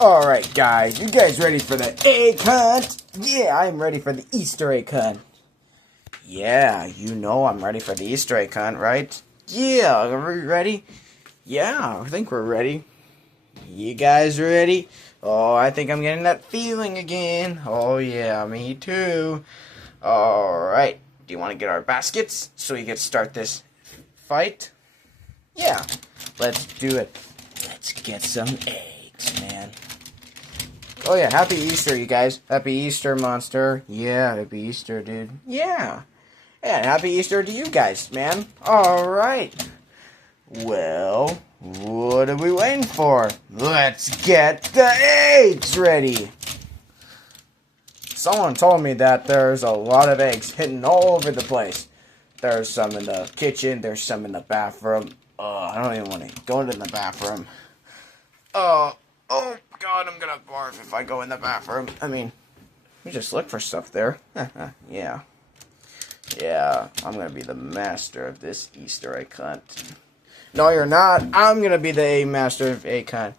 Alright guys, you guys ready for the egg hunt? Yeah, I'm ready for the Easter egg hunt. Yeah, you know I'm ready for the Easter egg hunt, right? Yeah, are we ready? Yeah, I think we're ready. You guys ready? Oh, I think I'm getting that feeling again. Oh yeah, me too. Alright, do you want to get our baskets so we can start this fight? Yeah, let's do it. Let's get some eggs, man. Oh yeah, happy Easter, you guys. Happy Easter, Monster. Yeah, happy Easter, dude. Yeah. And happy Easter to you guys, man. Alright. Well, what are we waiting for? Let's get the eggs ready. Someone told me that there's a lot of eggs hidden all over the place. There's some in the kitchen. There's some in the bathroom. I don't even want to go into the bathroom. Oh God, I'm gonna barf if I go in the bathroom. I mean, we just look for stuff there. Yeah. Yeah, I'm gonna be the master of this Easter egg hunt. No, you're not. I'm gonna be the master of egg hunt.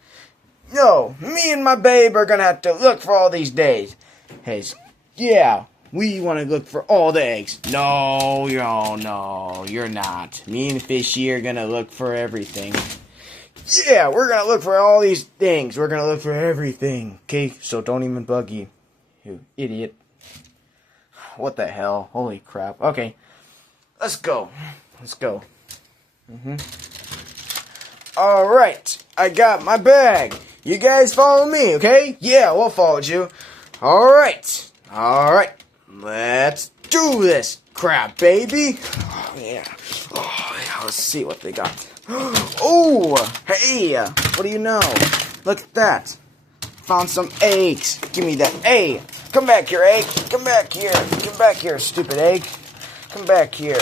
No, me and my babe are gonna have to look for all these days. Hey, yeah, we want to look for all the eggs. No, you're not. Me and Fishy are gonna look for everything. Yeah, we're gonna look for all these things. We're gonna look for everything. Okay, so don't even bug you idiot. What the hell? Holy crap. Okay, let's go. Let's go. Alright, I got my bag. You guys follow me, okay? Yeah, we'll follow you. Alright. Alright. Let's do this crap, baby. Oh, yeah. Oh, yeah. Let's see what they got. Oh, hey. What do you know? Look at that. Found some eggs. Give me that. Hey, come back here, egg. Come back here. Come back here, stupid egg. Come back here.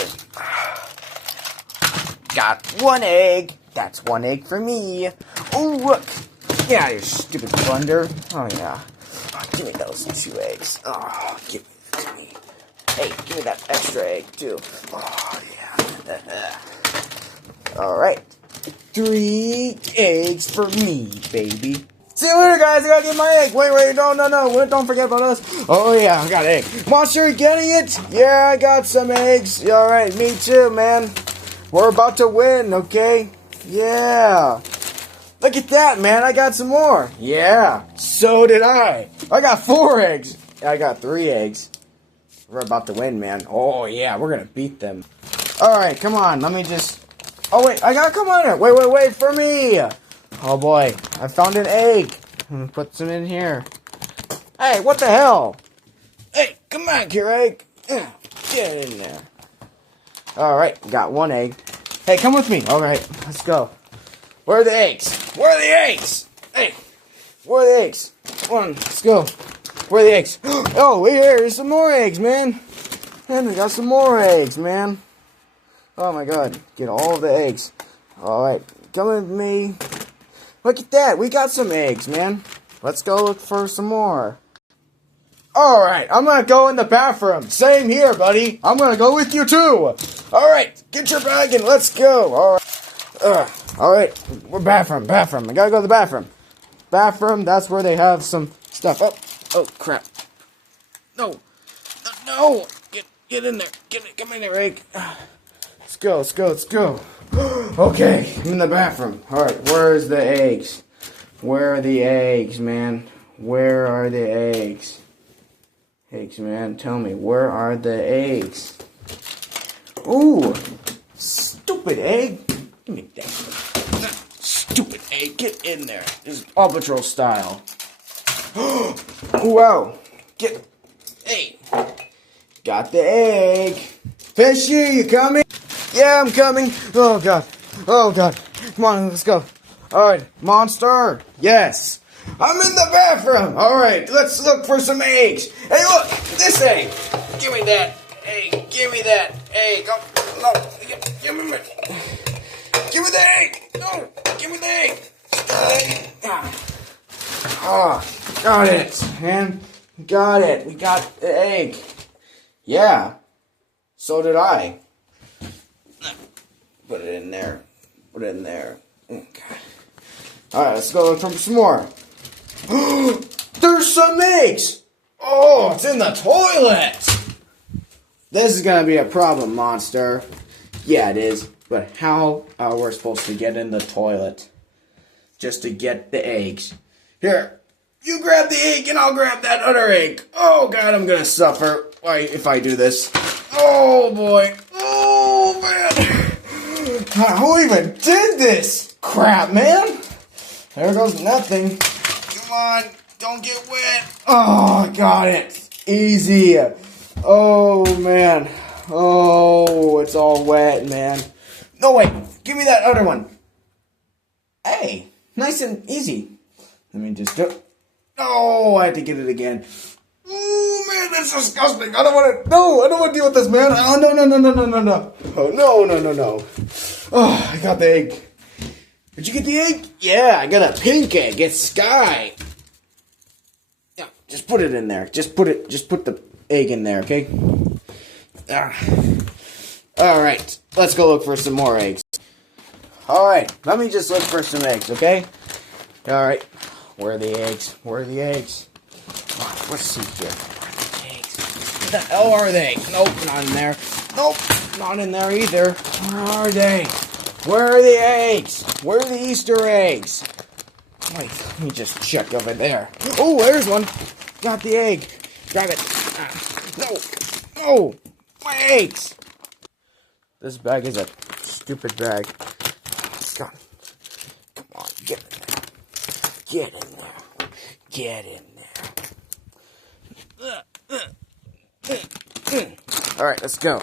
Got one egg. That's one egg for me. Oh, look. Get out of here, stupid blunder. Oh, yeah. Oh, give me those 2 eggs. Oh, give it to me. Hey, give me that extra egg, too. Oh, yeah. Alright. 3 eggs for me, baby. See you later, guys. I gotta get my egg. Wait. No. Don't forget about us. Oh, yeah. I got an egg. Monster, you getting it? Yeah, I got some eggs. Alright, me too, man. We're about to win, okay? Yeah. Look at that, man. I got some more. Yeah. So did I. I got 4 eggs. I got 3 eggs. We're about to win, man. Oh, yeah. We're going to beat them. Alright, come on. Let me just... Oh, wait. I got to come on here. Wait for me. Oh, boy. I found an egg. I'm going to put some in here. Hey, what the hell? Hey, come back here, egg. Get in there. Alright, got 1 egg. Hey, come with me. Alright, let's go. Where are the eggs? Where are the eggs? Hey, where are the eggs? Come on, let's go. Where are the eggs? Oh, here's some more eggs, man. And we got some more eggs, man. Oh my God, get all of the eggs. Alright, come with me. Look at that, we got some eggs, man. Let's go look for some more. Alright, I'm gonna go in the bathroom. Same here, buddy. I'm gonna go with you too. Alright, get your bag and let's go. Alright, we're bathroom. I gotta go to the bathroom. Bathroom, that's where they have some stuff. Oh crap. No. Get in there. Come in there, egg. Let's go. Okay, I'm in the bathroom. Alright, where's the eggs? Where are the eggs, man? Where are the eggs? Eggs, man, tell me, where are the eggs? Ooh, stupid egg. Give me that. Stupid egg, get in there. This is Paw Patrol style. Wow. Hey. Got the egg. Fishy, you coming? Yeah, I'm coming. Oh, God. Come on, let's go. Alright, Monster. Yes. I'm in the bathroom. Alright, let's look for some eggs. Hey, look, this egg. Give me that egg. Give me that egg. Oh, no. Give me the egg. No, give me the egg. Got it, man. Got it. We got the egg. Yeah. So did I. Put it in there. Okay. Alright, let's go look for some more. There's some eggs! Oh, it's in the toilet! This is gonna be a problem, monster. Yeah, it is. But how are we supposed to get in the toilet? Just to get the eggs. Here, you grab the egg and I'll grab that other egg. Oh god, I'm gonna suffer if I do this. Oh boy. Oh man. Who even did this? Crap, man. There goes nothing. Come on, don't get wet. Oh, I got it. Easy. Oh man. Oh, it's all wet, man. No, wait. Give me that other one. Hey, nice and easy. Let me just do. Oh, I had to get it again. Oh man, that's disgusting. I don't want to. No, I don't want to deal with this, man. Oh no, no, no, no, no, no, no. Oh no, no, no, no. Oh, I got the egg. Did you get the egg? Yeah, I got a pink egg. It's Sky. Yeah, just put it in there. Just put the egg in there, okay? All right, let's go look for some more eggs. All right, let me just look for some eggs, okay? All right, where are the eggs? Where are the eggs? Oh, let's see here. Where are the eggs? Where the hell are they? Nope, not in there. Nope, not in there either. Where are they? Where are the eggs? Where are the Easter eggs? Wait, let me just check over there. Oh, there's one. Got the egg. Grab it. No, no, my eggs. This bag is a stupid bag. Come on, get in there. Get in there. Get in there. Alright, let's go.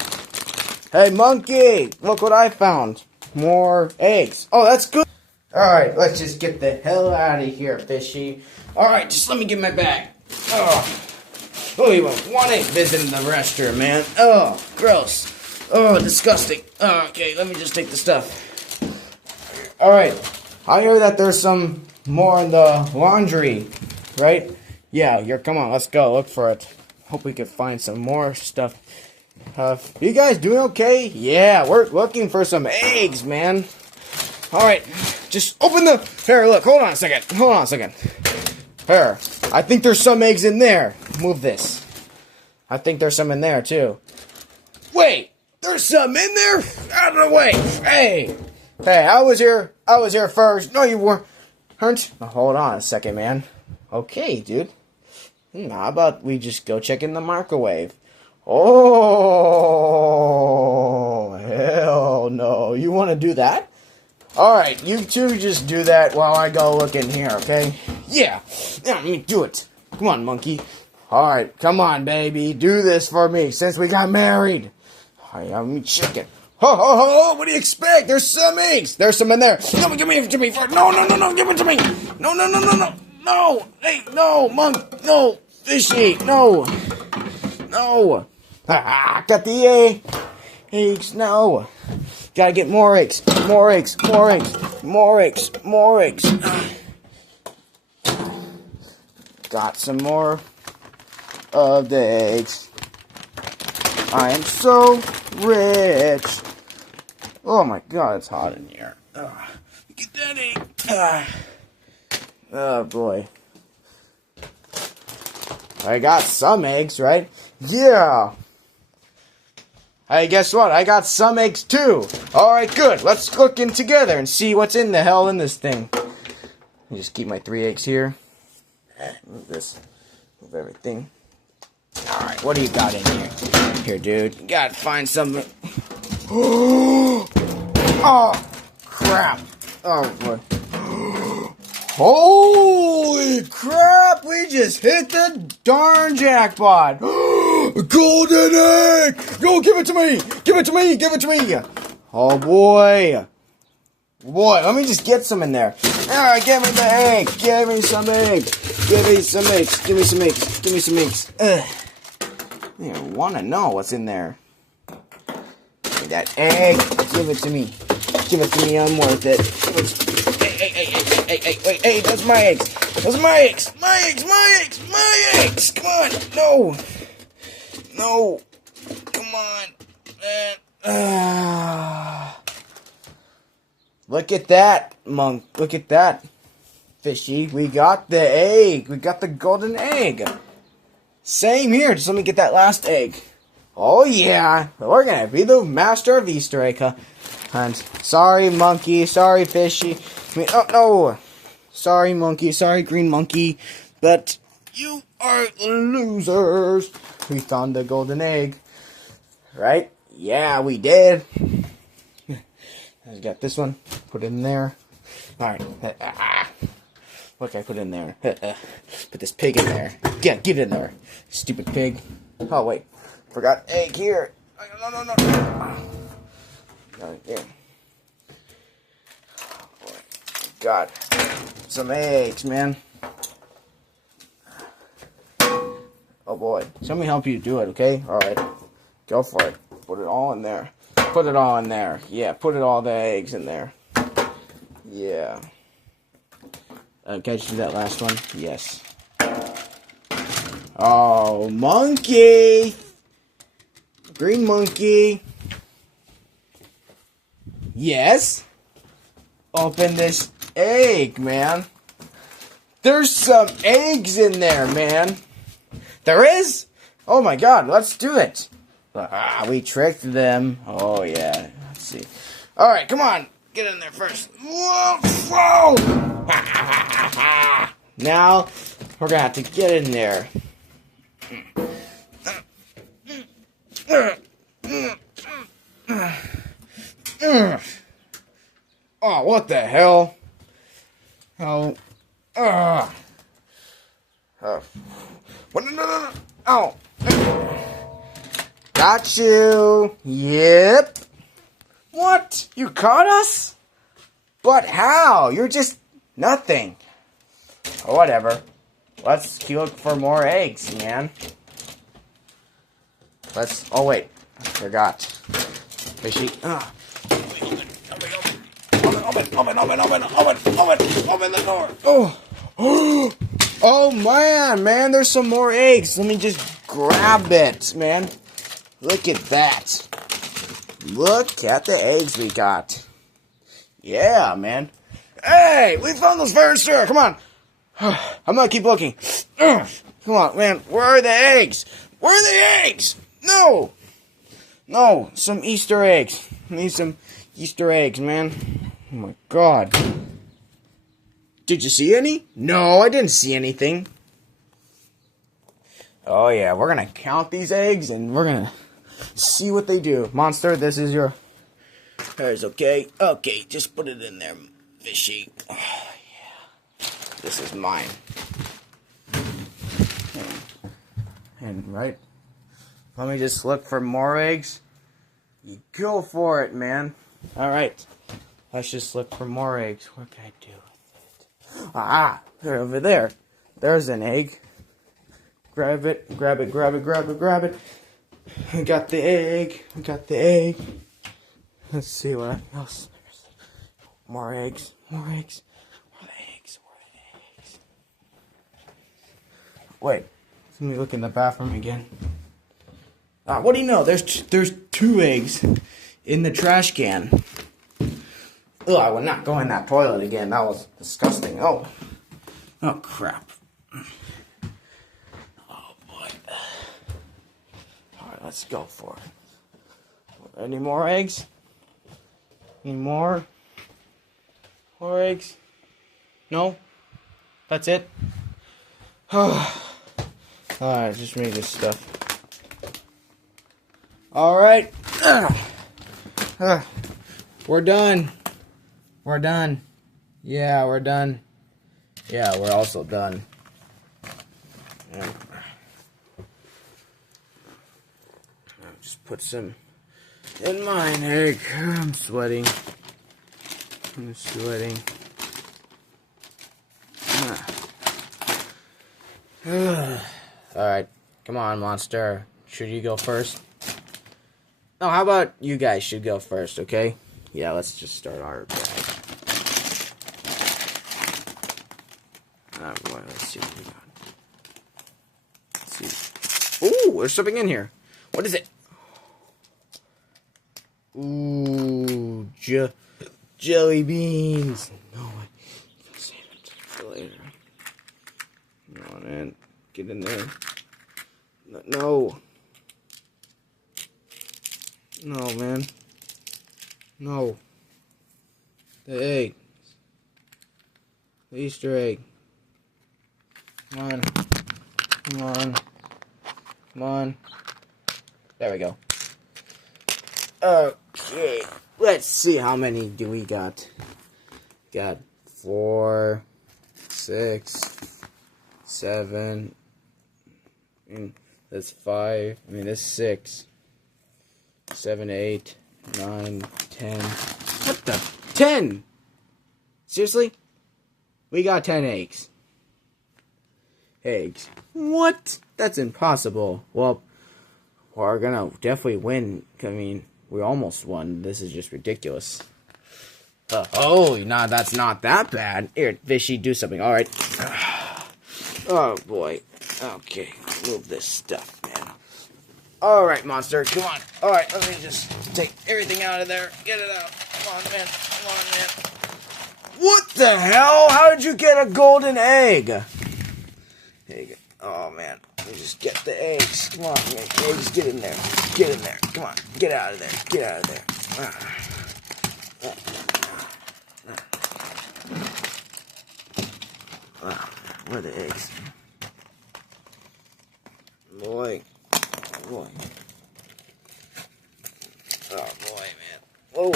Hey, monkey! Look what I found. More eggs. Oh, that's good. Alright, let's just get the hell out of here, fishy. Alright, just let me get my bag. Oh, you want one egg visiting the restroom, man. Oh, gross. Oh, disgusting. Oh, okay, let me just take the stuff. Alright, I hear that there's some more in the laundry, right? Yeah, come on, let's go, look for it. Hope we can find some more stuff. You guys doing okay? Yeah, we're looking for some eggs, man. Alright, just open the... Here, look, hold on a second. Here, I think there's some eggs in there. Move this. I think there's some in there, too. Wait! There's some in there? Out of the way! Hey, I was here first. No, you weren't. Now, hold on a second, man. Okay, dude. How about we just go check in the microwave? Oh, hell no. You want to do that? Alright, you two just do that while I go look in here, okay? Yeah, let me do it. Come on, monkey. Alright, come on, baby. Do this for me since we got married. Alright, let me check it. Ho, ho, ho, what do you expect? There's some eggs. There's some in there. No, give me to me first. No, give it to me. No. Hey, no, monk. No, fishy. No. Got the eggs. No. Gotta get more eggs. Got some more of the eggs. I am so rich. Oh my god, it's hot in here. Get that egg. Oh boy. I got some eggs, right? Yeah. Hey, guess what? I got some eggs too. Alright, good. Let's look in together and see what's in the hell in this thing. Let me just keep my 3 eggs here. Move this. Move everything. Alright, what do you got in here? Here, dude. You gotta find something. Oh, crap. Oh, boy. Holy crap, we just hit the darn jackpot. Golden egg! Go, give it to me! Oh, boy. Let me just get some in there. Alright, give me the egg. Give me some eggs. I want to know what's in there. Give me that egg. Give it to me. I'm worth it. Hey, that's my eggs. My eggs. Come on. No. Come on. Look at that, monk. Look at that. fishy. We got the egg. We got the golden egg. Same here. Just let me get that last egg. Oh, yeah. We're going to be the master of Easter egg, huh? And sorry, monkey. Sorry, fishy. I mean, oh, no. Sorry, monkey. Sorry, green monkey. But you are losers. We found the golden egg. Right? Yeah, we did. I got this one. Put it in there. Alright. What can I put in there? Put this pig in there. Get it in there. Stupid pig. Oh, wait. Forgot egg here. No. Right there. Oh, God. Some eggs, man. Oh, boy. Let me help you do it, okay? Alright. Go for it. Put it all in there. Put it all in there. Yeah, put all the eggs in there. Yeah. Can I just do that last one? Yes. Oh, monkey! Green monkey. Yes? Open this egg, man. There's some eggs in there, man. There is? Oh my God, let's do it. We tricked them. Oh yeah, let's see. Alright, come on. Get in there first. Whoa! Now, we're gonna have to get in there. Oh, what the hell? Oh. What? No. Oh. Got you. Yep. What? You caught us? But how? You're just nothing. Oh, whatever. Let's look for more eggs, man. Oh, wait. I forgot. Fishy. Open the door. Oh. Oh, man. There's some more eggs. Let me just grab it, man. Look at that. Look at the eggs we got. Yeah, man. Hey, we found those fair and square. Come on. I'm gonna keep looking. Come on, man. Where are the eggs? Where are the eggs? No, some Easter eggs. I need some Easter eggs, man. Oh my God. Did you see any? No, I didn't see anything. Oh yeah, we're gonna count these eggs and we're gonna see what they do. Monster, this is your... There's okay. Okay, just put it in there, fishy. Oh, yeah. This is mine. And right, let me just look for more eggs. You go for it, man. Alright, let's just look for more eggs. What can I do with it? Ah, they're over there. There's an egg. Grab it. I got the egg. Let's see what else. More eggs. Where are the eggs? Wait, let me look in the bathroom again. What do you know? There's 2 eggs in the trash can. Ugh, I would not go in that toilet again. That was disgusting. Oh crap. Oh boy. All right, let's go for it. Any more eggs? Any more? More eggs? No? That's it? Alright, just make this stuff. Alright. We're done. Yeah, we're done. Yeah, we're also done. Yeah. I'll just put some in mine egg. I'm sweating. Alright, come on, monster. Should you go first? No, how about you guys should go first, okay? Yeah, let's just start our bag. Alright, let's see what we got. Let's see. Ooh, there's something in here. What is it? Ooh, jelly beans. No, I can save it for later. man. Get in there. No. No, man. No. The egg. The Easter egg. Come on. Come on. Come on. There we go. Okay. Let's see how many do we got. Got 4, 6, 7. That's 5. I mean, that's 6, 7, 8, 9, 10. What the? 10! Seriously? We got 10 eggs. Eggs. What? That's impossible. Well, we're gonna definitely win. I mean, we almost won. This is just ridiculous. Oh, no, that's not that bad. Here, Fishy, do something. Alright. Oh, boy. Okay, move this stuff, man. Alright, monster, come on. Alright, let me just take everything out of there. Get it out. Come on, man. Come on, man. What the hell? How did you get a golden egg? There you go. Oh, man. Let me just get the eggs. Come on, man. Eggs, get in there. Get in there. Come on. Get out of there. Get out of there. Where are the eggs? Boy. Boy. Oh, boy, man. Whoa.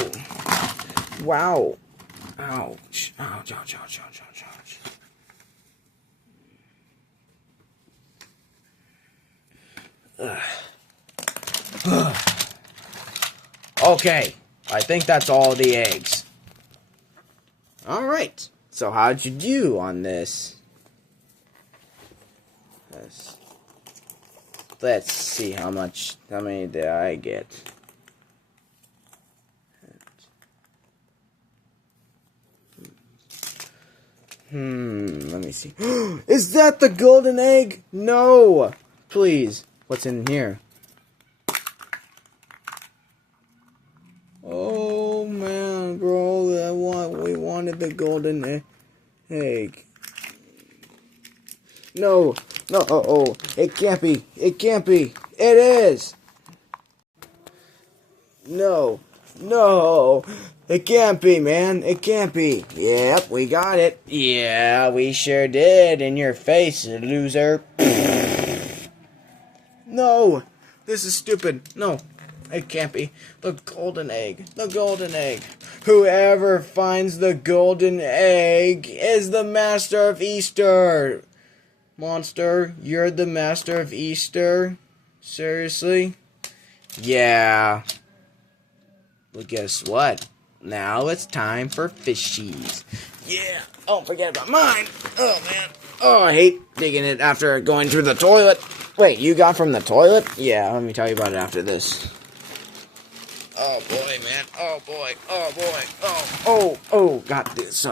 Wow. Ouch. Ouch, ouch, ouch, ouch, ouch, ouch. Okay. I think that's all the eggs. Alright. So how'd you do on this? Let's see how many did I get? Let me see. Is that the golden egg? No! Please. What's in here? Oh man, bro, we wanted the golden egg. No, it can't be. It can't be. It is. No, it can't be, man. It can't be. Yep, we got it. Yeah, we sure did. In your face, loser. No, this is stupid. No, it can't be. The golden egg. The golden egg. Whoever finds the golden egg is the master of Easter. Monster, you're the master of Easter? Seriously? Yeah. Well, guess what? Now it's time for fishies. Yeah. Don't forget about mine. Oh, man. Oh, I hate digging it after going through the toilet. Wait, you got from the toilet? Yeah, let me tell you about it after this. Oh, boy, man. Oh, boy. Oh, boy. Oh, got this.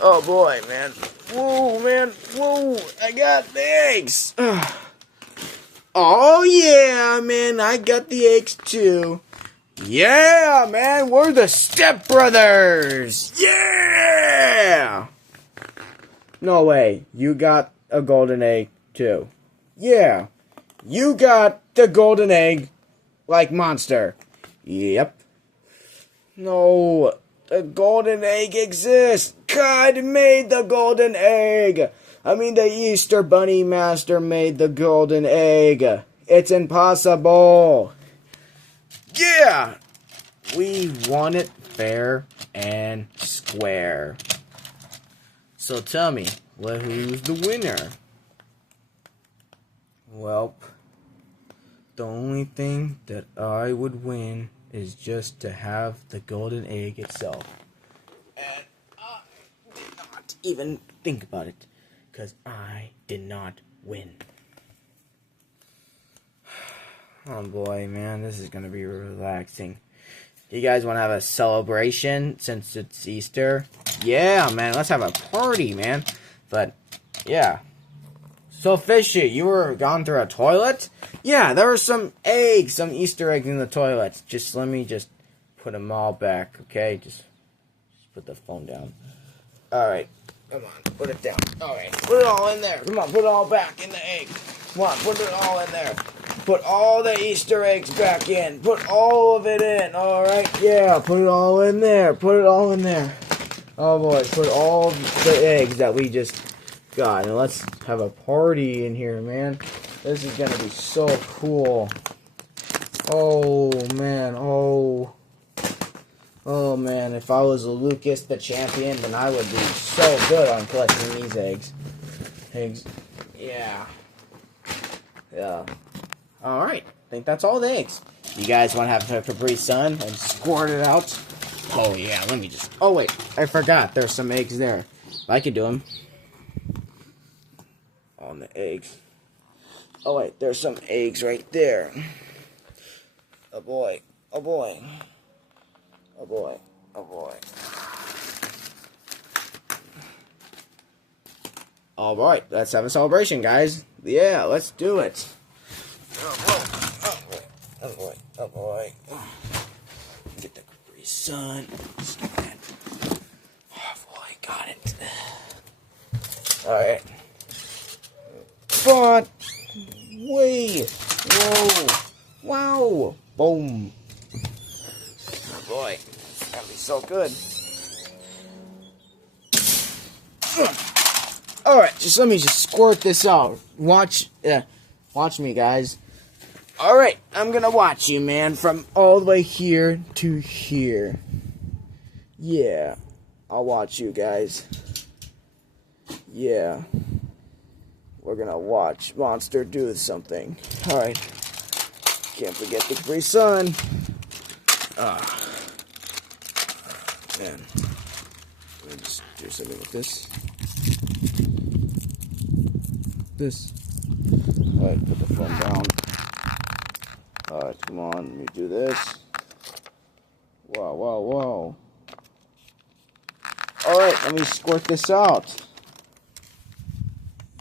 Oh, boy, man. Whoa, man. Whoa, I got the eggs. Oh, yeah, man. I got the eggs, too. Yeah, man. We're the stepbrothers. Yeah. No way. You got a golden egg, too. Yeah. You got the golden egg like Monster. Yep. No. The golden egg exists. God made the golden egg. I mean, the Easter Bunny Master made the golden egg. It's impossible. Yeah. We want it fair and square. So tell me, who's the winner? Well, the only thing that I would win is just to have the golden egg itself. And I did not even think about it, because I did not win. Oh boy, man, this is going to be relaxing. You guys want to have a celebration since it's Easter? Yeah, man, let's have a party, man. But, yeah. So, Fishy, you were gone through a toilet? Yeah, there were some eggs, some Easter eggs in the toilet. Let me put them all back, okay? Just put the phone down. Alright. Come on, put it down. Alright, put it all in there. Come on, put it all back in the egg. Come on, put it all in there. Put all the Easter eggs back in. Put all of it in. Alright, yeah, put it all in there. Put it all in there. Oh boy, put all the eggs that we just got. And let's have a party in here, man. This is gonna be so cool. Oh, man, oh. Oh man, if I was a Lucas the champion, then I would be so good on collecting these eggs. Eggs. Yeah. Yeah. Alright, I think that's all the eggs. You guys want to have a Capri Sun and squirt it out? Oh yeah, let me just... Oh wait, I forgot there's some eggs there. I can do them. On the eggs. Oh wait, there's some eggs right there. Oh boy, oh boy. Oh boy, oh boy. Alright, let's have a celebration, guys. Yeah, let's do it. Oh boy, oh boy, oh boy, oh boy. Get the Capri Sun. Oh boy, got it. Alright. But, wait, whoa, wow, boom. Oh boy, it's gonna be so good. Alright, let me squirt this out. Watch me, guys. Alright, I'm gonna watch you, man, from all the way here to here. Yeah, I'll watch you guys. Yeah. We're gonna watch Monster do something. Alright. Can't forget the Capri Sun. Man. Let me just do something with this. Alright, put the phone down. Alright, come on, let me do this. Wow, wow, wow. Alright, let me squirt this out.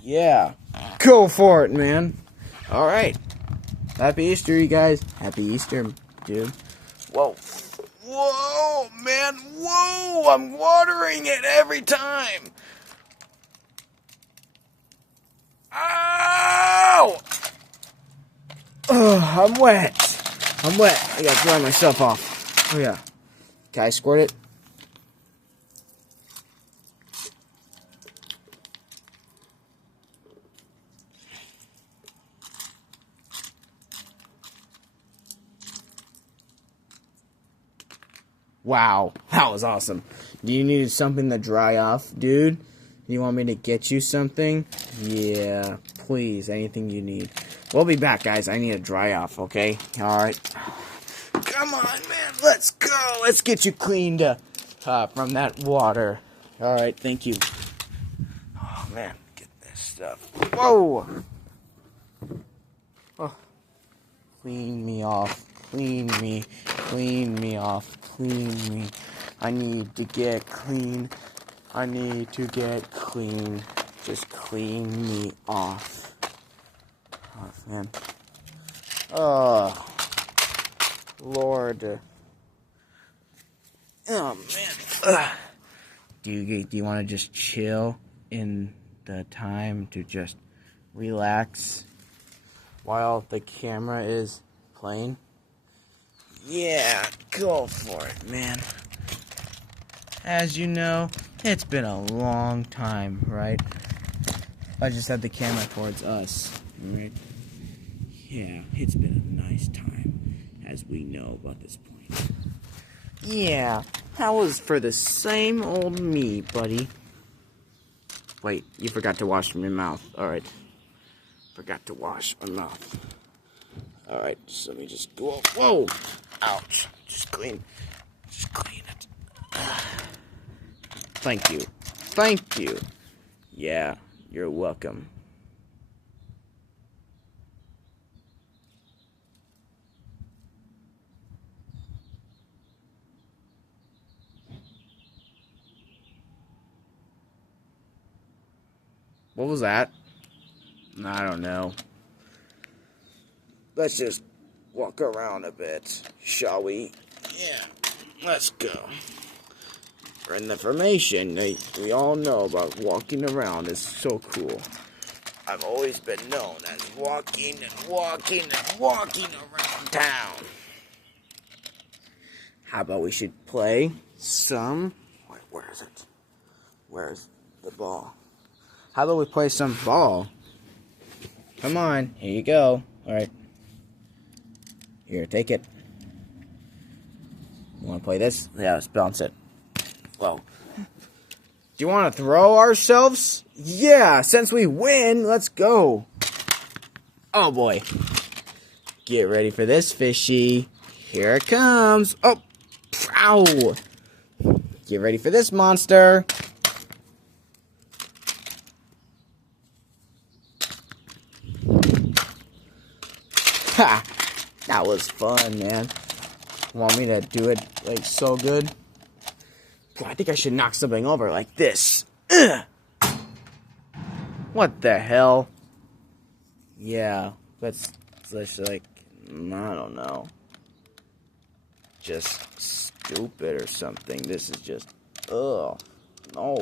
Yeah. Go for it, man. Alright. Happy Easter, you guys. Happy Easter, dude. Whoa. Whoa, man. Whoa. I'm watering it every time. Ow! Ugh, I'm wet. I'm wet. I gotta dry myself off. Oh, yeah. Can I squirt it? Wow, that was awesome. Do you need something to dry off, dude? You want me to get you something? Yeah, please, anything you need. We'll be back, guys. I need to dry off, okay? Alright. Come on, man, let's go. Let's get you cleaned up from that water. Alright, thank you. Oh, man, get this stuff. Whoa! Oh. Clean me off. Clean me off. Clean me. I need to get clean. I need to get clean. Just clean me off. Oh, man. Oh, Lord. Oh, man. Ugh. Do you want to just chill in the time to just relax while the camera is playing? Yeah, go for it, man. As you know, it's been a long time, right? I just had the camera towards us, right? Yeah, it's been a nice time, as we know about this point. Yeah, that was for the same old me, buddy. Wait, you forgot to wash your mouth. Alright. Forgot to wash my mouth. Alright, so let me just go off. Whoa! Ouch. Just clean it. Thank you. Thank you. Yeah, you're welcome. What was that? I don't know. Let's just walk around a bit, shall we? Yeah, let's go. We're in the formation. We all know about walking around. It's so cool. I've always been known as walking and walking and walking around town. How about we should play some... Wait, where is it? Where's the ball? How about we play some ball? Come on, here you go. Alright. Here, take it. You want to play this? Yeah, let's bounce it. Whoa. Do you want to throw ourselves? Yeah, since we win, let's go. Oh boy. Get ready for this, fishy. Here it comes. Oh, ow. Get ready for this, monster. Ha! That was fun, man. Want me to do it like so good? I think I should knock something over like this. Ugh. What the hell? Yeah, let's like, I don't know. Just stupid or something. This is just, ugh, no.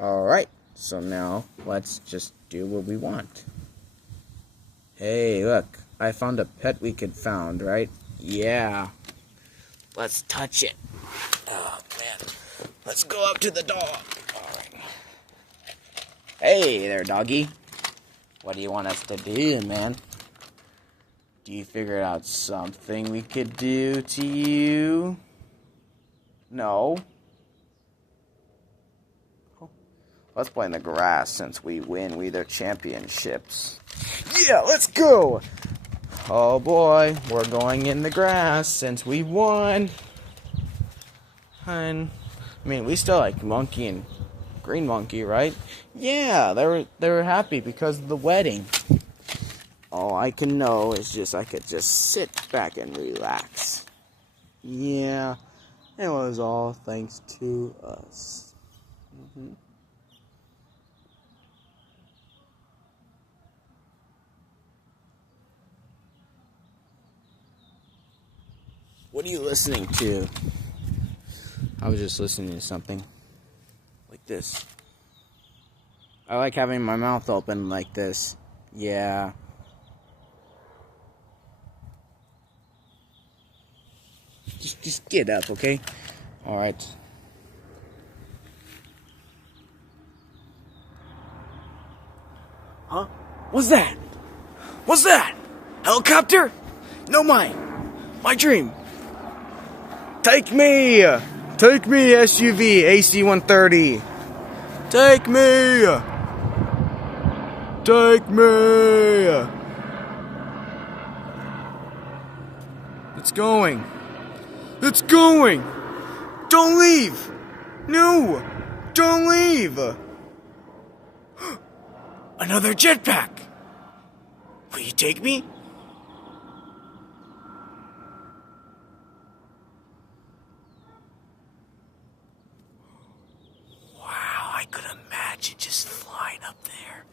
Alright, so now let's just do what we want. Hey, look, I found a pet we could found, right? Yeah. Let's touch it. Oh, man. Let's go up to the dog. Alright. Hey there, doggy. What do you want us to do, man? Do you figure out something we could do to you? No. Let's play in the grass since we win. We the championships. Yeah, let's go! Oh boy, we're going in the grass since we won. And I mean, we still like Monkey and Green Monkey, right? Yeah, they were happy because of the wedding. All I can know is just I could just sit back and relax. Yeah, it was all thanks to us. Mm-hmm. What are you listening to? I was just listening to something like this. I like having my mouth open like this. Yeah. Just get up, okay? Alright. Huh? What's that? What's that? Helicopter? No, my dream. Take me! Take me, SUV AC-130! Take me! Take me! It's going! It's going! Don't leave! No! Don't leave! Another jetpack! Will you take me? I could imagine just flying up there.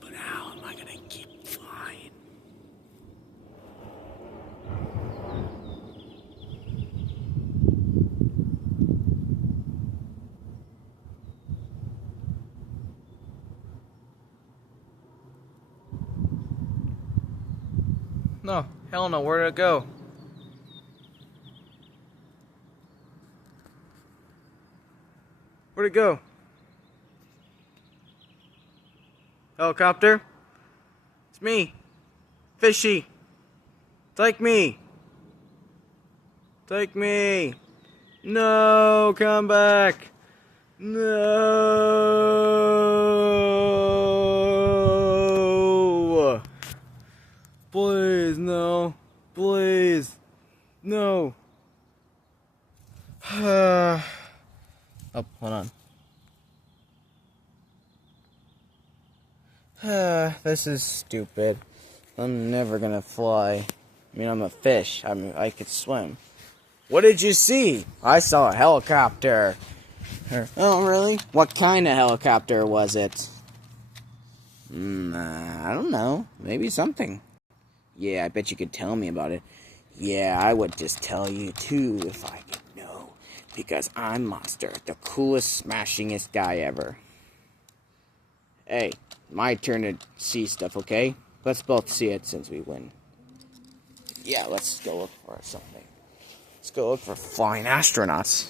But how am I gonna keep flying? No, hell no, where'd it go? Where'd it go? Helicopter? It's me. Fishy. Take me. Take me. No, come back. No. Please, no. Please. No. Oh, hold on. This is stupid. I'm never gonna fly. I mean, I'm a fish. I could swim. What did you see? I saw a helicopter. Oh, really? What kind of helicopter was it? I don't know. Maybe something. Yeah, I bet you could tell me about it. Yeah, I would just tell you too if I could know. Because I'm Monster, the coolest, smashingest guy ever. Hey, my turn to see stuff, okay? Let's both see it since we win. Yeah, let's go look for something. Let's go look for flying astronauts.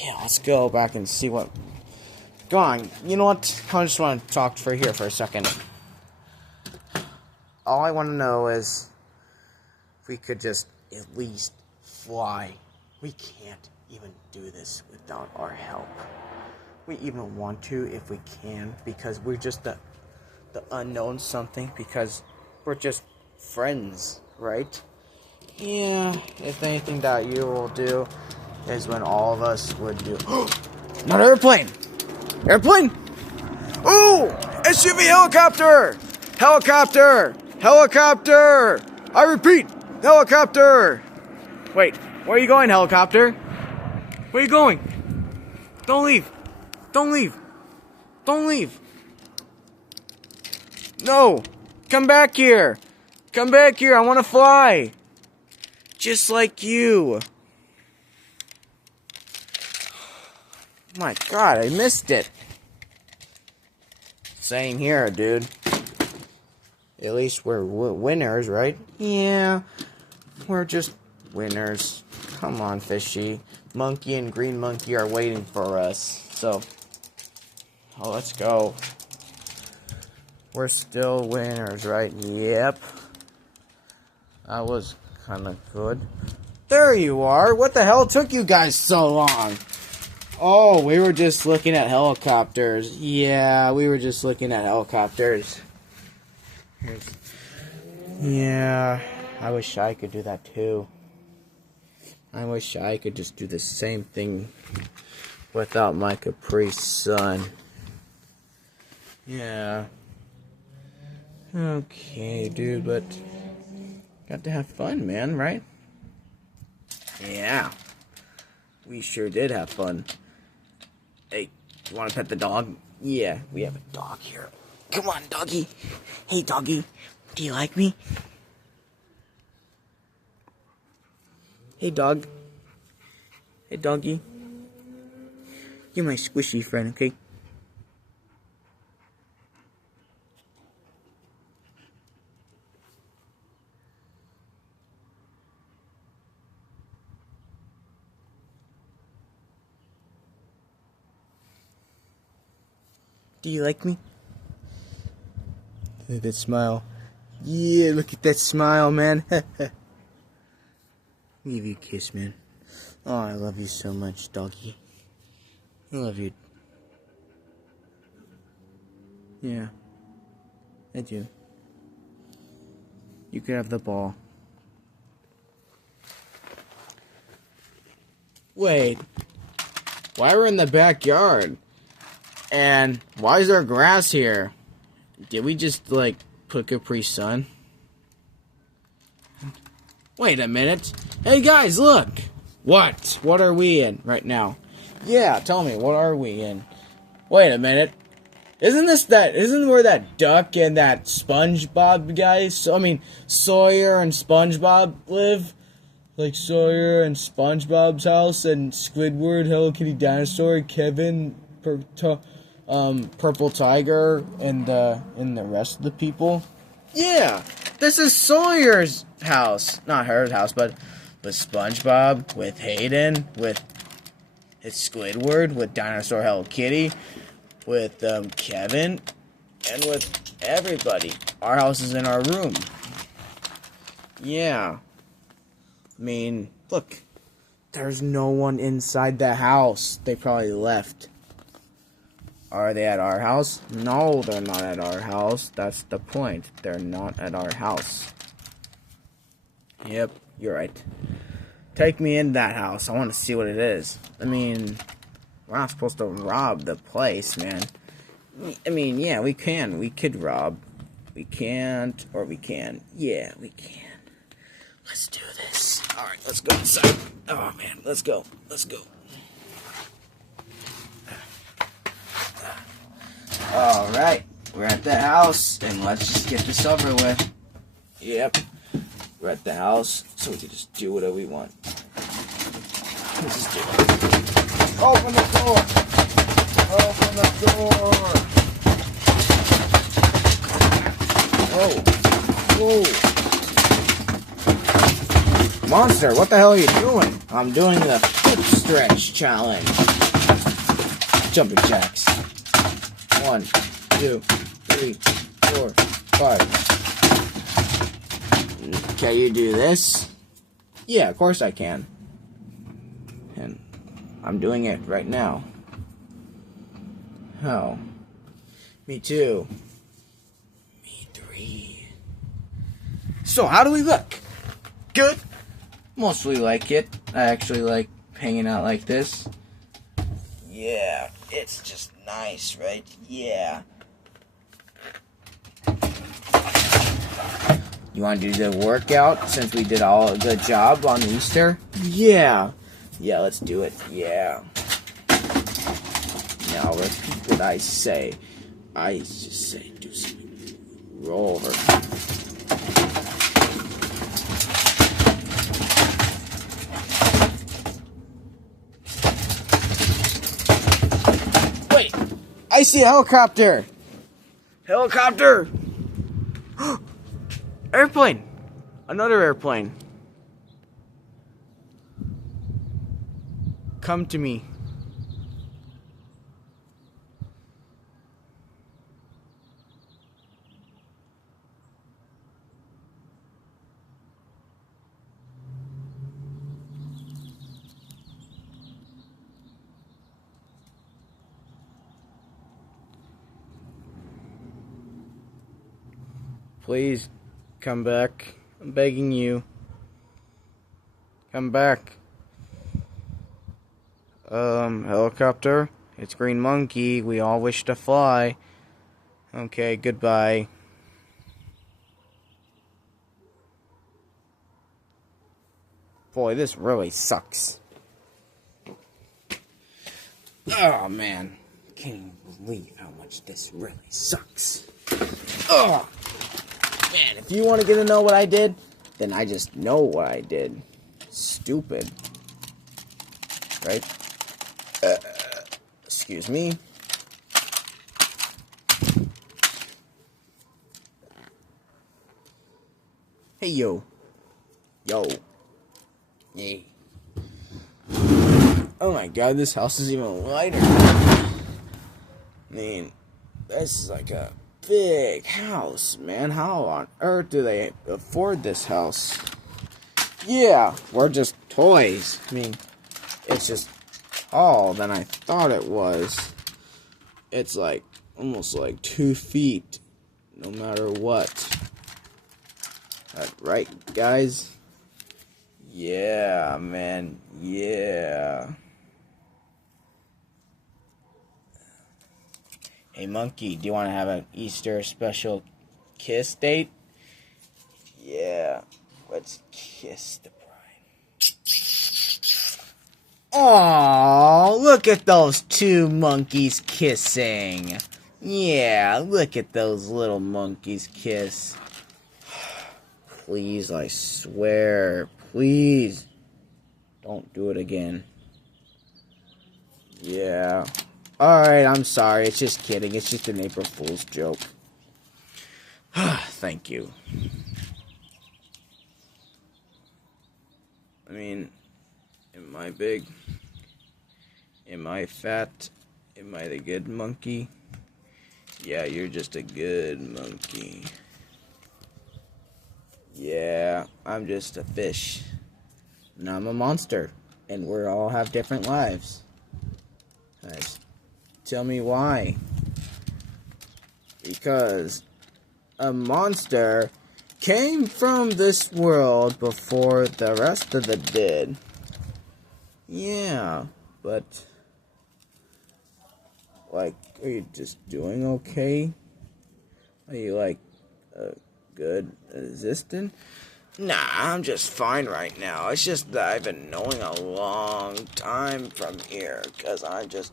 Yeah, let's go back and see what... Go on, you know what? I just want to talk for a second. All I want to know is if we could just at least fly. We can't even do this without our help. We even want to if we can, because we're just the unknown something, because we're just friends, right? Yeah, if anything that you will do is when all of us would do... Not an airplane! Airplane! Ooh! SUV helicopter! Helicopter! Helicopter! I repeat, helicopter! Wait, where are you going, helicopter? Where are you going? Don't leave! Don't leave! Don't leave! No! Come back here! Come back here, I want to fly! Just like you! My God, I missed it! Same here, dude. At least we're winners, right? Yeah, we're just winners. Come on, fishy. Monkey and green monkey are waiting for us. So, let's go. We're still winners, right? Yep. That was kind of good. There you are. What the hell took you guys so long? Oh, we were just looking at helicopters. Yeah, we were just looking at helicopters. Yeah, I wish I could do that too. I wish I could just do the same thing without my Capri Sun. Yeah. Okay, dude, but got to have fun, man, right? Yeah. We sure did have fun. Hey, you want to pet the dog? Yeah, we have a dog here. Come on, doggy. Hey, doggy. Do you like me? Hey, dog. Hey, doggy. You're my squishy friend, okay? Do you like me? Look at that smile. Yeah, look at that smile, man. Give you a kiss, man. Oh, I love you so much, doggy. I love you. Yeah, I do. You could have the ball. Wait, why we're in the backyard? And why is there grass here? Did we just, like, put Capri Sun? Wait a minute. Hey, guys, look! What? What are we in right now? Yeah, tell me, what are we in? Wait a minute. Isn't where that duck and that SpongeBob guy, Sawyer and SpongeBob live? Like Sawyer and SpongeBob's house and Squidward, Hello Kitty Dinosaur, Kevin, Purple Tiger, and the rest of the people. Yeah, this is Sawyer's house. Not her house, but with SpongeBob, with Hayden, with Squidward, with Dinosaur Hello Kitty, with Kevin, and with everybody. Our house is in our room. Yeah. I mean, look. There's no one inside the house. They probably left. Are they at our house? No, they're not at our house. That's the point. They're not at our house. Yep, you're right. Take me in that house. I want to see what it is. I mean, we're not supposed to rob the place, man. I mean, yeah, we can. We could rob. We can't, or we can. Yeah, we can. Let's do this. Alright, let's go inside. Oh, man, let's go. Let's go. Alright, we're at the house, and let's just get this over with. Yep, we're at the house, so we can just do whatever we want. Let's just do it. Open the door! Open the door! Whoa. Whoa. Monster, what the hell are you doing? I'm doing the hip stretch challenge. Jumping jacks. 1, 2, 3, 4, 5. Can you do this? Yeah, of course I can. And I'm doing it right now. Oh. Me too. Me 3. So, how do we look? Good? Mostly like it. I actually like hanging out like this. Yeah, it's just nice, right? Yeah. You want to do the workout since we did all a good job on Easter? Yeah. Yeah, let's do it. Yeah. Now repeat what I say. I just say do something. Roll over. Wait! I see a helicopter! Helicopter! Airplane! Another airplane. Come to me. Please, come back. I'm begging you. Come back. Helicopter? It's Green Monkey. We all wish to fly. Okay, goodbye. Boy, this really sucks. Oh, man. Can't even believe how much this really sucks. Oh! Man, if you want to get to know what I did, then I just know what I did. Stupid. Right? Excuse me. Hey, yo. Yo. Hey. Oh my god, this house is even lighter. I mean, this is like a big house, man. How on earth do they afford this house? Yeah, we're just toys. I mean, it's just taller than I thought it was. It's like almost like 2 feet, no matter what. That right, guys? Yeah, man. Yeah. Hey, Monkey, do you want to have an Easter special kiss date? Yeah. Let's kiss the bride. Aww, look at those 2 monkeys kissing. Yeah, look at those little monkeys kiss. Please, I swear, please, don't do it again. Yeah. Alright, I'm sorry, it's just kidding, it's just an April Fool's joke. Thank you. I mean, am I big? Am I fat? Am I the good monkey? Yeah, you're just a good monkey. Yeah, I'm just a fish. And I'm a monster. And we all have different lives. Guys, tell me why. Because a monster came from this world before the rest of it did. Yeah, but Like, are you just doing okay? Are you, like, good assistant? Nah, I'm just fine right now. It's just that I've been knowing a long time from here, because I just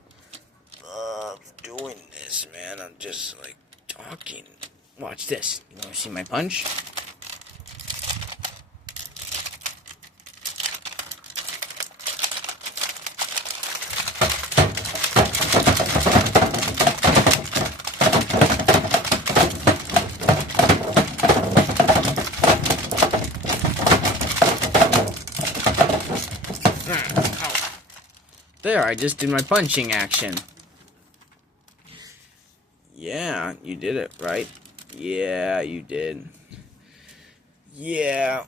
love doing this, man. I'm just, like, talking. Watch this. You want to see my punch? There, I just did my punching action. Yeah, you did it, right? Yeah, you did. Yeah,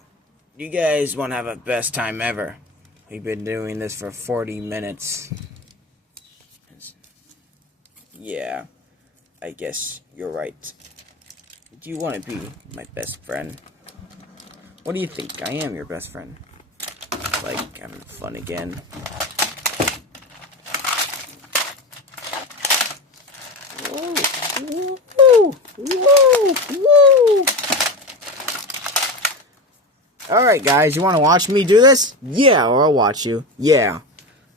you guys want to have a best time ever. We've been doing this for 40 minutes. Yeah, I guess you're right. Do you want to be my best friend? What do you think? I am your best friend. Like, having fun again. Woo! Woo! Woo! Woo! Alright, guys, you want to watch me do this? Yeah, or I'll watch you. Yeah.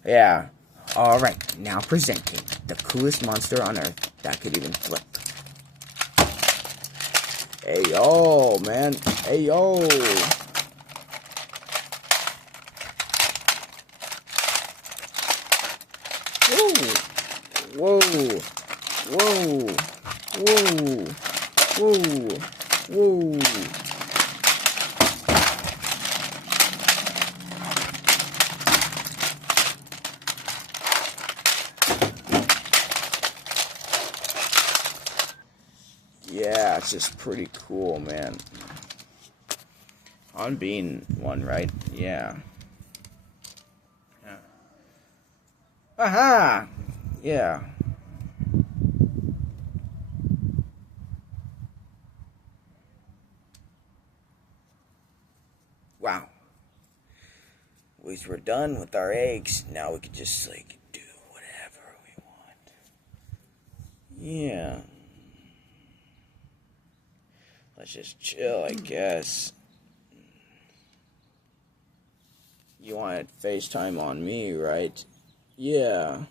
Yeah. Alright, now presenting the coolest monster on Earth that could even flip. Hey, yo, man. Hey, yo. Whoa. Whoa. Whoa. Whoa. Whoa. Whoa. Yeah, it's just pretty cool, man. On being one, right? Yeah. Aha! Yeah. Wow. At least we're done with our eggs. Now we can just, like, do whatever we want. Yeah. Let's just chill, I guess. You wanted FaceTime on me, right? Yeah.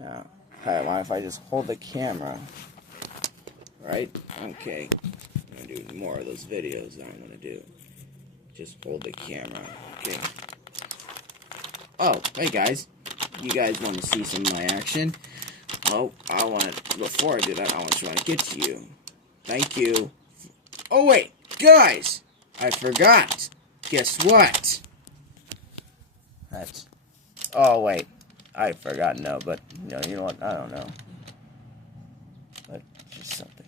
Yeah. Hey, mind if I just hold the camera? Right? Okay. I'm gonna do more of those videos that I'm gonna do. Just hold the camera, okay? Oh, hey guys. You guys want to see some of my action? Well, before I do that, I just want to get to you. Thank you. Oh wait, guys! I forgot. Guess what? Oh wait, I forgot. No, but you know what? I don't know. But just something.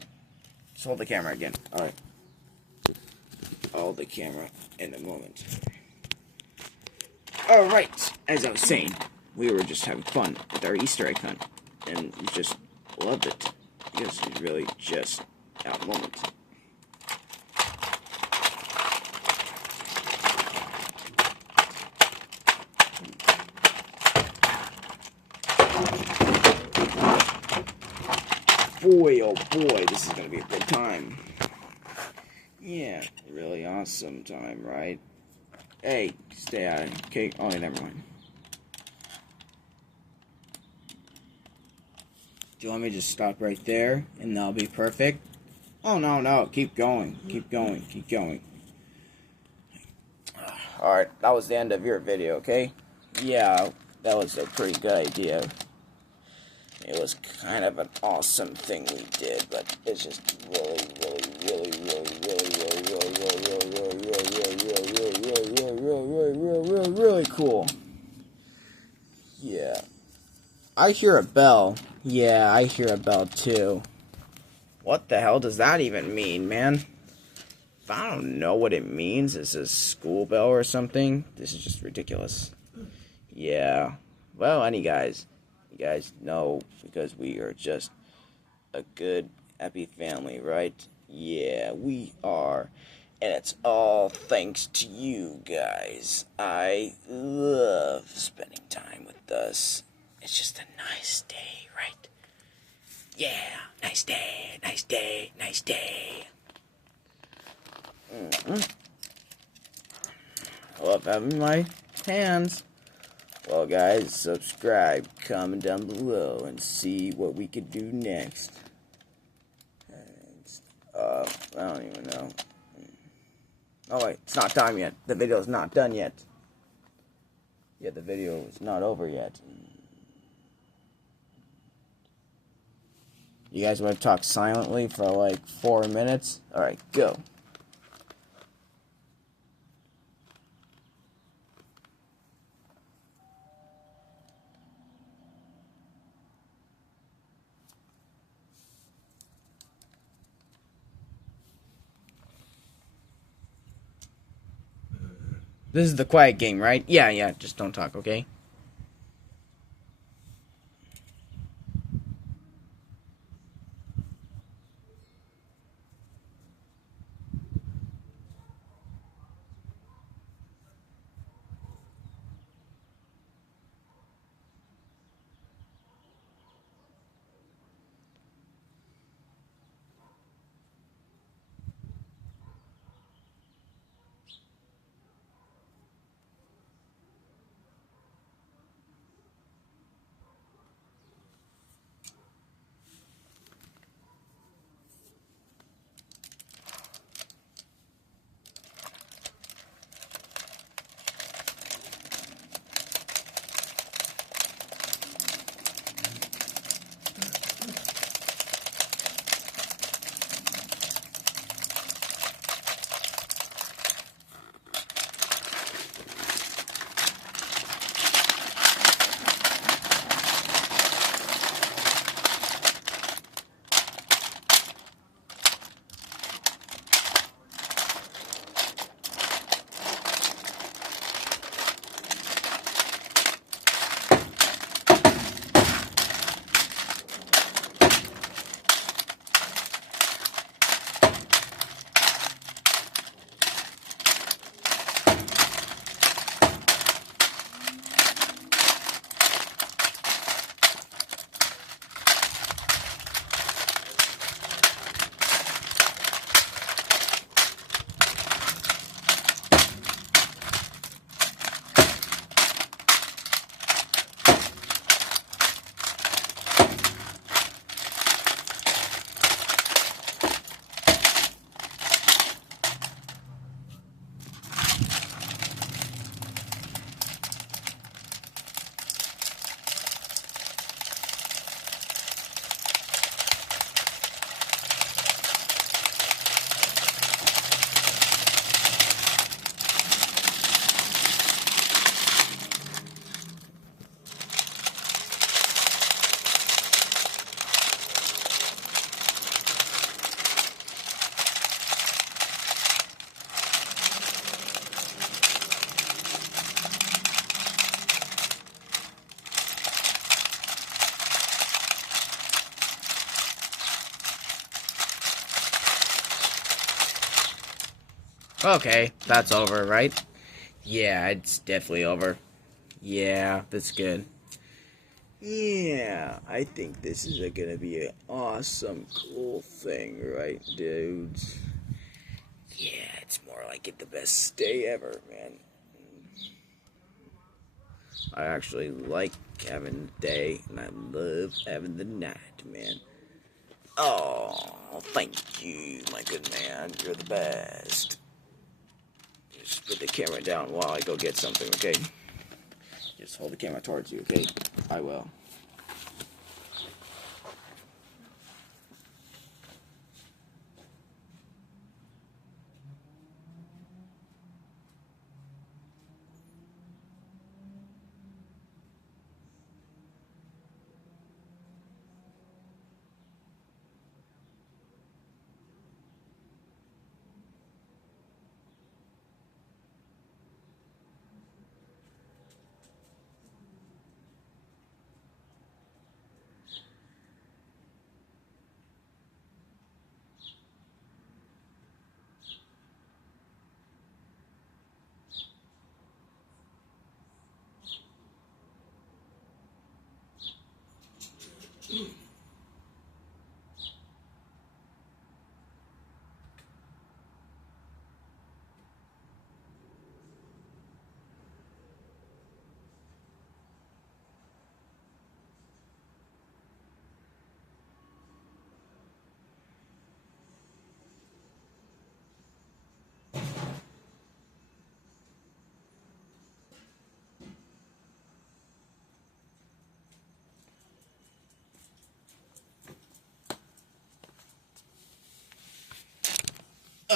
Just hold the camera again. All right. Hold the camera in a moment. All right. As I was saying, we were just having fun with our Easter egg hunt, and we just loved it because it's really just that moment. Boy, oh boy, this is gonna be a good time. Yeah, really awesome time, right? Hey, stay out of it. Okay, oh, never mind. Do you want me to just stop right there, and that'll be perfect? Oh, no, keep going, keep going, keep going. Alright, that was the end of your video, okay? Yeah, that was a pretty good idea. It was kind of an awesome thing we did, but it's just really cool. Yeah. I hear a bell. Yeah, I hear a bell too. What the hell does that even mean, man? I don't know what it means. Is this a school bell or something? This is just ridiculous. Yeah. Well, you guys know because we are just a good, happy family, right? Yeah, we are. And it's all thanks to you guys. I love spending time with us. It's just a nice day, right? Yeah, nice day, nice day, nice day. I love having my hands. Well, guys, subscribe, comment down below, and see what we could do next. I don't even know. Oh, wait, it's not time yet. The video's not done yet. Yeah, the video is not over yet. You guys want to talk silently for like 4 minutes? Alright, go. This is the quiet game, right? Yeah, just don't talk, okay? Okay, that's over, right? Yeah, it's definitely over. Yeah, that's good. Yeah, I think this is gonna be an awesome, cool thing, right, dudes? Yeah, it's more like it the best day ever, man. I actually like having the day, and I love having the night, man. Oh, thank you, my good man. You're the best. Just put the camera down while I go get something, okay? Just hold the camera towards you, okay? I will.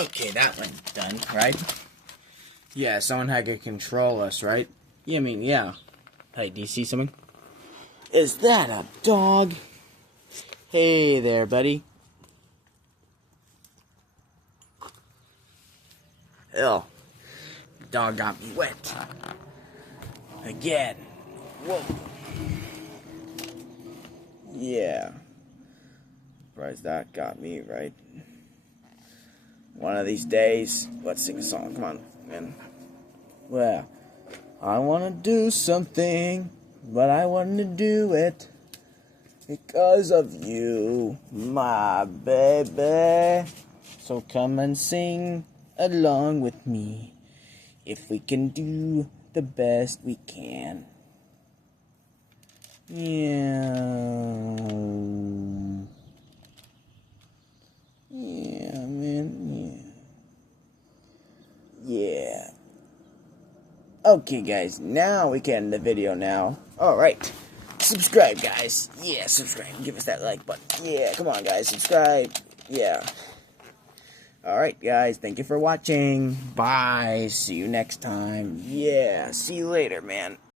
Okay, that went done, right? Yeah, someone had to control us, right? Yeah, I mean, yeah. Hey, do you see something? Is that a dog? Hey there, buddy. Ew. The dog got me wet. Again. Whoa. Yeah. Surprised that got me, right? One of these days, let's sing a song. Come on, man. Well, I want to do something, but I want to do it because of you, my baby. So come and sing along with me, if we can do the best we can. Yeah. Yeah, man, yeah. Okay, guys, now we can end the video now. Alright. Subscribe, guys. Yeah, subscribe. Give us that like button. Yeah, come on, guys. Subscribe. Yeah. Alright, guys. Thank you for watching. Bye. See you next time. Yeah. See you later, man.